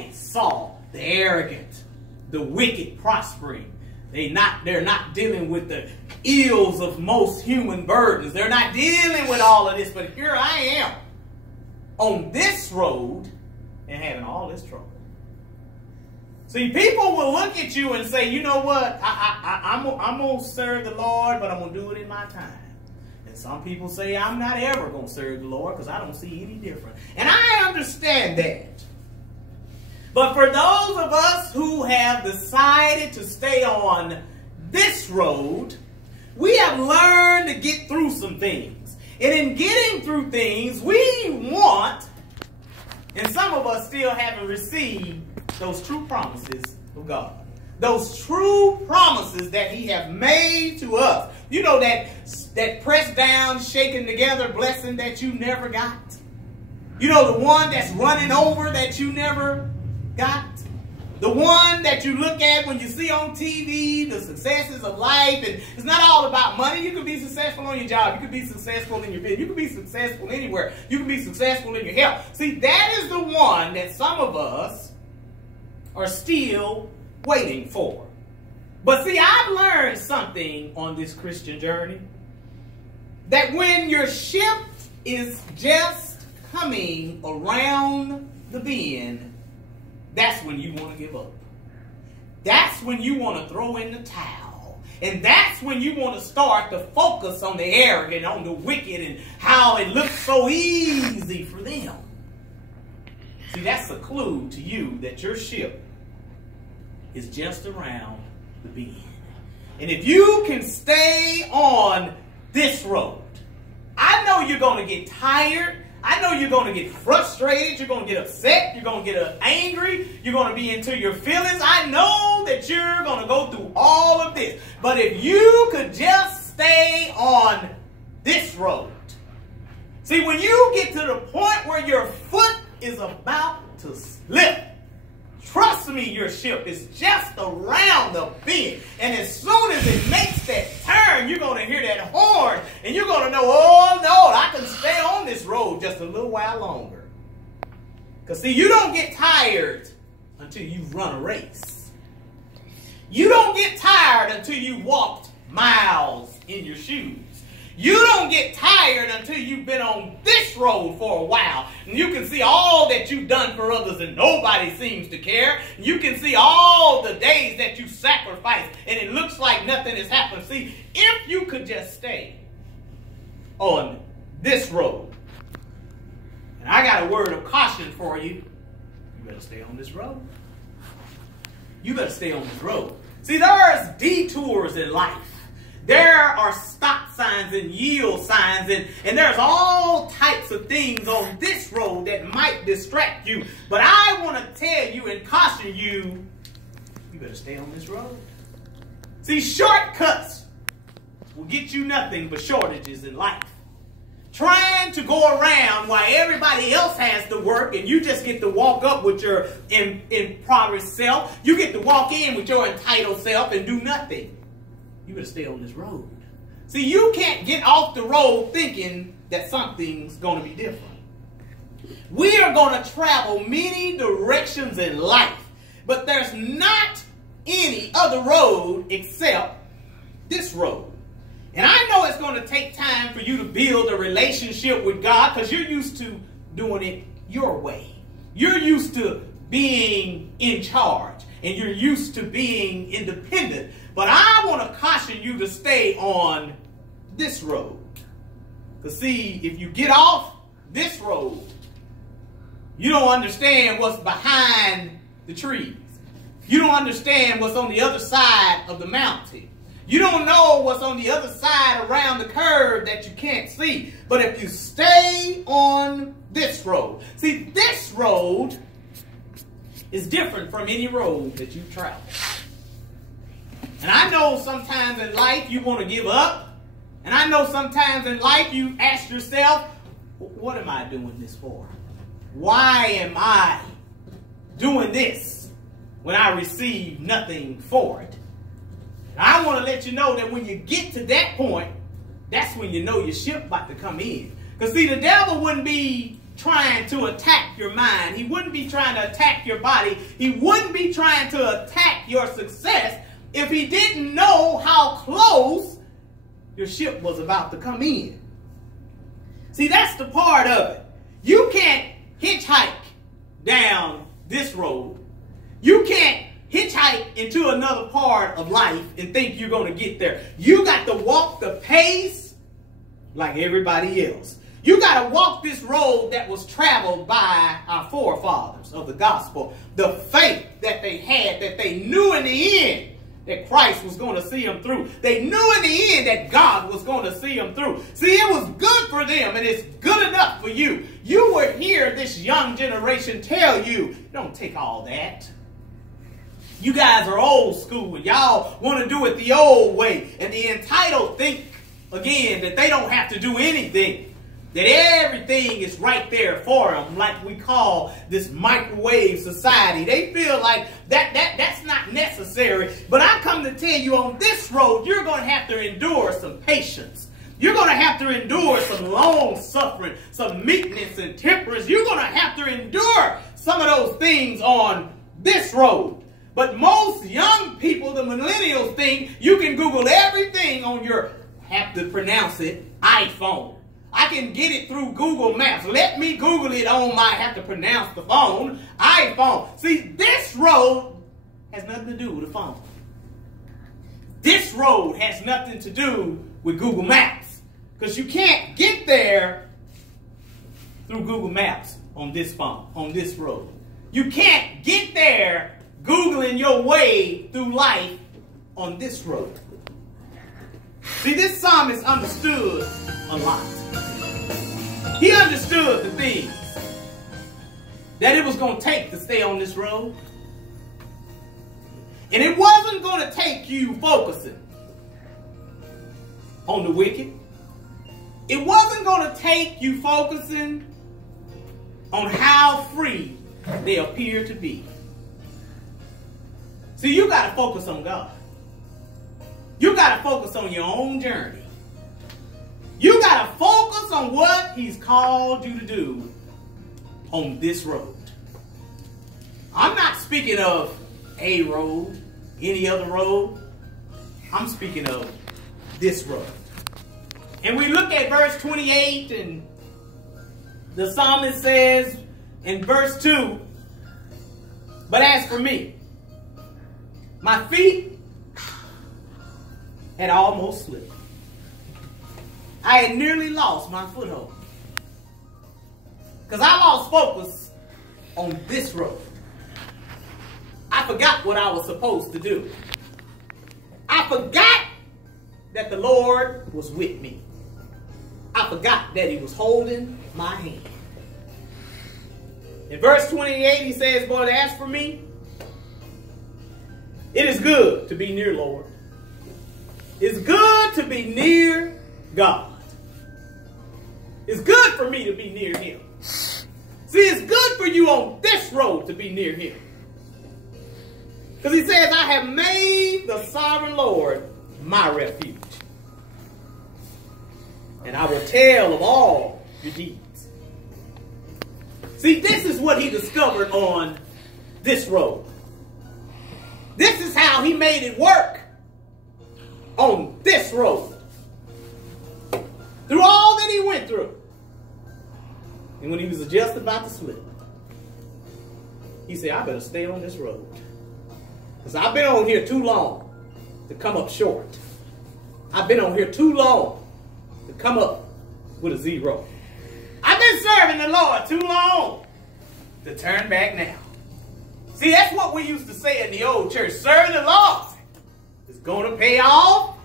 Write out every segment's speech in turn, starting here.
always saw the arrogant, the wicked prospering. They're not dealing with the ills of most human burdens. They're not dealing with all of this. But here I am on this road and having all this trouble. See, people will look at you and say, you know what, I'm going to serve the Lord, but I'm going to do it in my time. And some people say, I'm not ever going to serve the Lord because I don't see any different. And I understand that. But for those of us who have decided to stay on this road, we have learned to get through some things. And in getting through things, we want, and some of us still haven't received those true promises of God. Those true promises that he has made to us. You know, that pressed down, shaken together blessing that you never got. You know, the one that's running over that you never got. The one that you look at when you see on TV, the successes of life. And it's not all about money. You can be successful on your job. You can be successful in your business. You can be successful anywhere. You can be successful in your health. See, that is the one that some of us are still waiting for. But see, I've learned something on this Christian journey. That when your ship is just coming around the bend, that's when you want to give up. That's when you want to throw in the towel. And that's when you want to start to focus on the arrogant, on the wicked, and how it looks so easy for them. See, that's a clue to you that your ship is just around the bend. And if you can stay on this road, I know you're going to get tired. I know you're going to get frustrated. You're going to get upset. You're going to get angry. You're going to be into your feelings. I know that you're going to go through all of this. But if you could just stay on this road. See, when you get to the point where your foot is about to slip, trust me, your ship is just around the bend. And as soon as it makes that turn, you're going to hear that horn. And you're going to know, oh, no, I can stay on this road just a little while longer. Because, see, you don't get tired until you've run a race. You don't get tired until you've walked miles in your shoes. You don't get tired until you've been on this road for a while. And you can see all that you've done for others and nobody seems to care. You can see all the days that you sacrificed and it looks like nothing has happened. See, if you could just stay on this road. And I got a word of caution for you. You better stay on this road. You better stay on this road. See, there's detours in life. There are stop signs and yield signs, and there's all types of things on this road that might distract you. But I want to tell you and caution you, you better stay on this road. See, shortcuts will get you nothing but shortages in life. Trying to go around while everybody else has to work and you just get to walk up with your impoverished self. You get to walk in with your entitled self and do nothing. You better stay on this road. See, you can't get off the road thinking that something's going to be different. We are going to travel many directions in life, but there's not any other road except this road. And I know it's going to take time for you to build a relationship with God because you're used to doing it your way. You're used to being in charge and you're used to being independent. But I want to caution you to stay on this road. Because see, if you get off this road, you don't understand what's behind the trees. You don't understand what's on the other side of the mountain. You don't know what's on the other side around the curve that you can't see. But if you stay on this road, see, this road is different from any road that you've traveled. And I know sometimes in life you want to give up. And I know sometimes in life you ask yourself, what am I doing this for? Why am I doing this when I receive nothing for it? And I want to let you know that when you get to that point, that's when you know your ship about to come in. Because see, the devil wouldn't be trying to attack your mind. He wouldn't be trying to attack your body. He wouldn't be trying to attack your success if he didn't know how close your ship was about to come in. See, that's the part of it. You can't hitchhike down this road. You can't hitchhike into another part of life and think you're going to get there. You got to walk the pace like everybody else. You got to walk this road that was traveled by our forefathers of the gospel. The faith that they had, that they knew in the end that Christ was going to see them through. They knew in the end that God was going to see them through. See, it was good for them, and it's good enough for you. You would hear this young generation tell you, don't take all that. You guys are old school, and y'all want to do it the old way. And the entitled think, again, that they don't have to do anything. That everything is right there for them, like we call this microwave society. They feel like that's not necessary. But I come to tell you, on this road, you're going to have to endure some patience. You're going to have to endure some long suffering, some meekness and temperance. You're going to have to endure some of those things on this road. But most young people, the millennials, think you can Google everything on your, have to pronounce it, iPhone. I can get it through Google Maps. Let me Google it on my, have to pronounce the phone, iPhone. See, this road has nothing to do with the phone. This road has nothing to do with Google Maps. Because you can't get there through Google Maps on this phone, on this road. You can't get there Googling your way through life on this road. See, this psalmist understood a lot. He understood the things that it was going to take to stay on this road. And it wasn't going to take you focusing on the wicked. It wasn't going to take you focusing on how free they appear to be. See, you got to focus on God. You got to focus on your own journey. You got to focus on what he's called you to do on this road. I'm not speaking of a road, any other road. I'm speaking of this road. And we look at verse 28, and the psalmist says in verse 2, but as for me, my feet had almost slipped. I had nearly lost my foothold. Because I lost focus on this road. I forgot what I was supposed to do. I forgot that the Lord was with me. I forgot that he was holding my hand. In verse 28, he says, but as for me, it is good to be near Lord. It's good to be near God. It's good for me to be near him. See, it's good for you on this road to be near him. Because he says, I have made the sovereign Lord my refuge. And I will tell of all your deeds. See, this is what he discovered on this road. This is how he made it work on this road. Through all that he went through. And when he was just about to slip, he said, I better stay on this road. Because I've been on here too long to come up short. I've been on here too long to come up with a zero. I've been serving the Lord too long to turn back now. See, that's what we used to say in the old church. Serving the Lord is going to pay off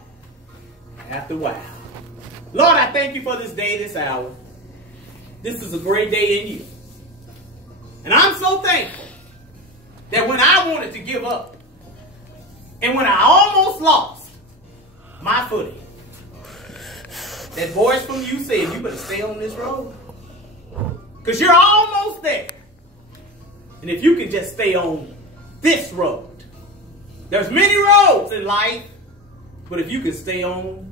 after a while. Lord, I thank you for this day, this hour. This is a great day in you. And I'm so thankful that when I wanted to give up and when I almost lost my footing, that voice from you said, you better stay on this road. Because you're almost there. And if you can just stay on this road. There's many roads in life, but if you can stay on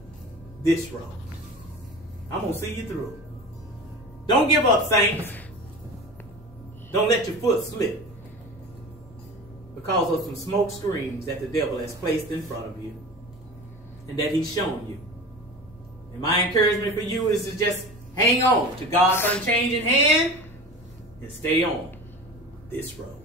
this road, I'm going to see you through. Don't give up, saints. Don't let your foot slip because of some smoke screens that the devil has placed in front of you and that he's shown you. And my encouragement for you is to just hang on to God's unchanging hand and stay on this road.